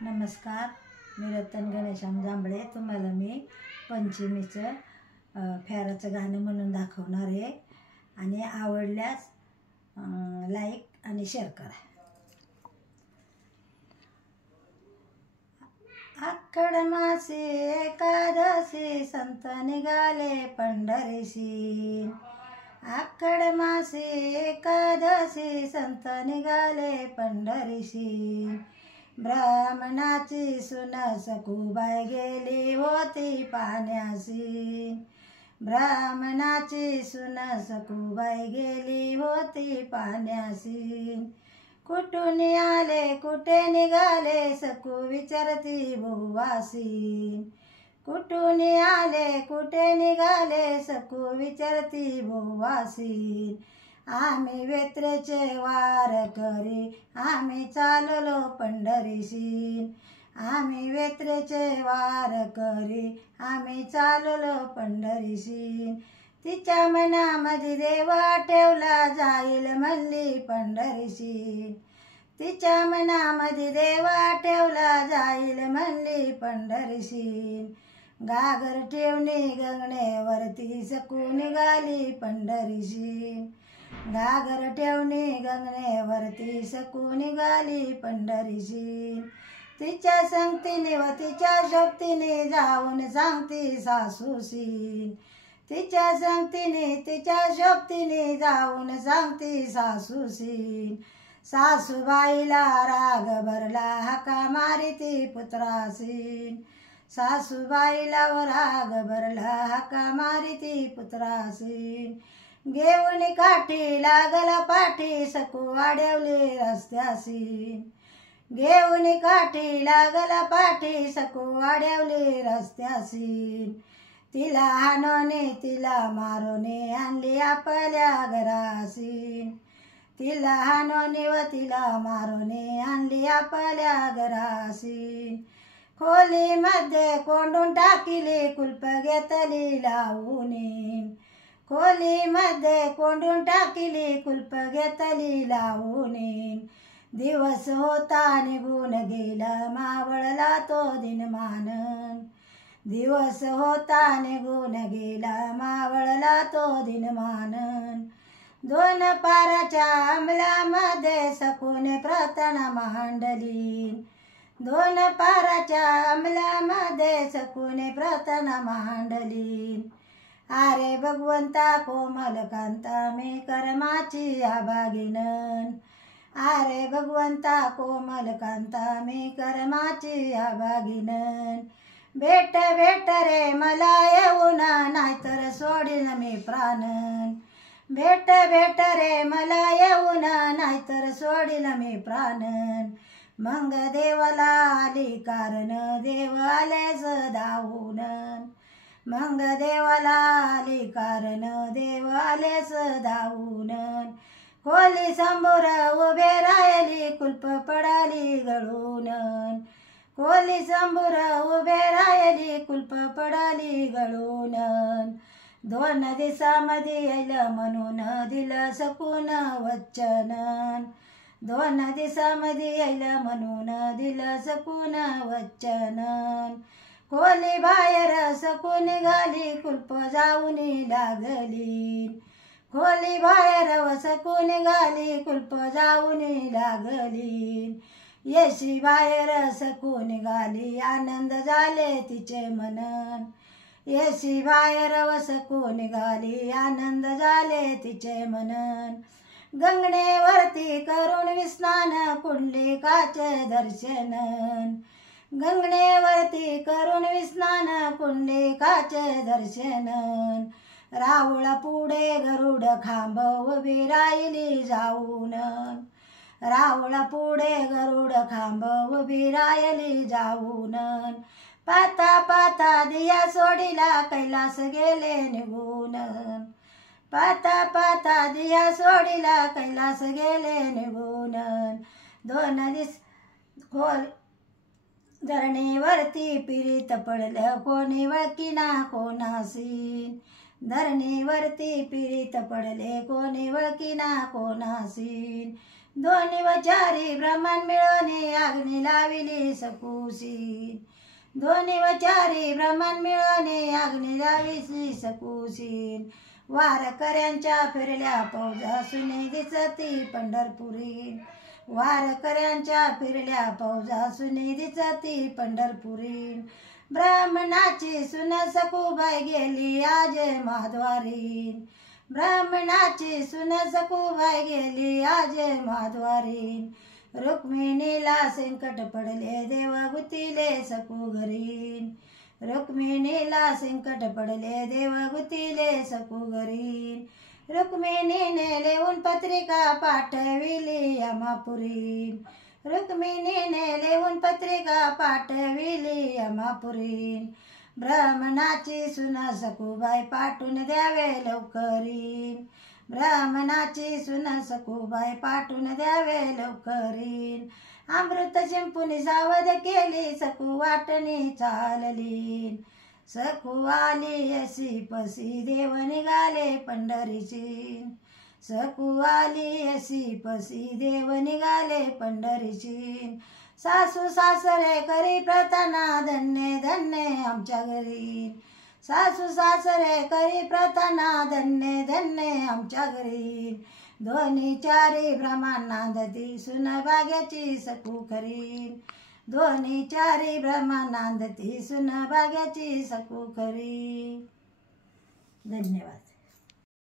नमस्कार, मी रतन गणेशाम जांभळे. तुम्हाला मी पंचमीचं फेराचं गाणं म्हणून दाखवणार आहे आणि आवडल्यास लाईक आणि शेअर करा. आषाढ मासी एकादशी संत निघाले पंढरीशी. आषाढ मासी एकादशी संत निघाले पंढरीशी. ब्राह्मणाची सुन सखूबाई गेली होती पाण्याशी. ब्राह्मणाची सुन सखूबाई गेली होती पाण्याशी. कुठून आले कुठे निघाले सखू विचारती भुवासी. कुठून आले कुठे निघाले सखू विचारती भुवासी. आम्ही वेत्रेचे वार करी आम्ही चाललो पंढरीशी. आम्ही वेत्रेचे वार करी आम्ही चाललो पंढरीशी. तिच्या मनामध्ये देवा ठेवला जाईल म्हणली पंढरीशी. तिच्या मनामध्ये देवा ठेवला जाईल म्हणली पंढरीशी. गागर ठेवणी गंगणेवरती सकू निघाली पंढरीशी. गागर ठेवणी गंगणेवरती सकू निघाली पंढरीशी. तिच्या संगतीने व तिच्या शक्तीने जाऊन सांगती सासूशी. तिच्या संगतीने तिच्या शक्तीने जाऊन सांगती सासूशी. सासूबाईला राग भरला हाका मारिती पुत्रासी. सासूबाईला राग भरला हाका मारिती पुत्रासी. घेऊन काठी लागला पाठी सकू वाढवली रस्त्यासी. घेऊन काठी लागला पाठी सकू वाढवली रस्त्यासी. तिला हाणोने तिला मारोने आणली आपल्या घरासी. तिला हाणोने व तिला मारोने आणली आपल्या घरासी. खोलीमध्ये कोंडून टाकिली कुलप घेतली लावूनी. खोलीमध्ये कोंडून टाकिली कुलप घेतली लावूनी. दिवस होता निघून गेला मावळला तो दिनमान. दिवस होता निघून गेला मावळला तो दिनमान. दोन पाराच्या अंमलामध्ये सखूने प्रार्थना मांडली. दोन पाराच्या अंमलामध्ये सखूने प्रार्थना मांडली. अरे भगवंता कोमलकांता मी कर्माची अभागिनन. अरे भगवंता कोमलकांता मी कर्माची अभागिनन. भेट भेट रे मला येऊन नाहीतर सोडीन मी प्राणन. भेट भेट रे मला येऊन नाहीतर सोडीन मी प्राणन. मग देवाला आली कारण देव आलेच धावून. मग देवाला आली कारण देव आलेच धावून. खोली समोर उभे राहिली कुलप पडाली गळून. खोली समोर उभे राहिली कुलप पडाली गळून. दोन दिवसामध्ये येईल म्हणून दिलं सकून वचन. दोन दिवसामध्ये येईल म्हणून दिलं सकून वचन. खोली बाहेर सकू निघाली कुलप जाऊन लागली. खोली बाहेर व सकू निघाली कुलप जाऊन लागली. येशी बाहेर सकू निघाली आनंद झाले तिचे मनन. येशी बाहेर व सकू निघाली आनंद झाले तिचे मनन. गंगणेवरती करुण स्नान कुंडलिकाचे दर्शनन. गंगणेवरती करुण स्नान कुंडलिकाचे दर्शनन. राहुळ पुढे गरुड खांब उभी राहिली जाऊन. राहुळ पुढे गरुड खांब उभी राहिली जाऊन. पाता पाता दिया सोडीला कैलास गेले निघून. पाता पाता दिया सोडीला कैलास गेले निघून. दोन दिस खोल धरणीवरती पिरीत पडलं कोणी वळकिना कोणासी. धरणीवरती पिरीत पडले कोणी वळकिना कोणासी. दोन्ही वचारी ब्राह्मण मिळवणे अग्नी लाविली सकुशी दोन्ही वचारी ब्राह्मण मिळवणे अग्नी लाविली सकुशी वारकऱ्यांच्या फिरल्या फौजा सुने दिसती पंढरपुरी वारकऱ्यांच्या फिरल्या फौजा सुने दिसती पंढरपुरी ब्राह्मणाची सुन सखूबाई गेली आज महाद्वारी ब्राह्मणाची सुन सखूबाई गेली आज महाद्वारी रुक्मिणीला संकट पडले देव गुतीले सकू घरी रुक्मिणीला संकट पडले देव गुतीले सकू घरी रुक्मिणीने लिहून पत्रिका पाठविली यमापुरी रुक्मिणीने लिहून पत्रिका पाठविली यमापुरी ब्राह्मणाची सुन सखूबाई पाठवून द्यावे लवकरी ब्राह्मणाची सुन सखूबाई पाठवून द्यावे लवकरी अमृत शिंपून सावध केली सकू वाटणी चालली सकू आली अशी पसी देव निघाले पंढरीची सकू आली अशी पसी देव निघाले पंढरीची सासू सासरे करी प्रार्थना धन्य धन्य आमच्या घरी सासू सासरे करी प्रार्थना धन्य धन्य आमच्या घरी दोन्ही चारी ब्रह्मांड नांदती सुन भाग्याची सकू खरी दोन्ही चारी ब्रह्मांड नांदती सुन भाग्याची सकू खरी. धन्यवाद.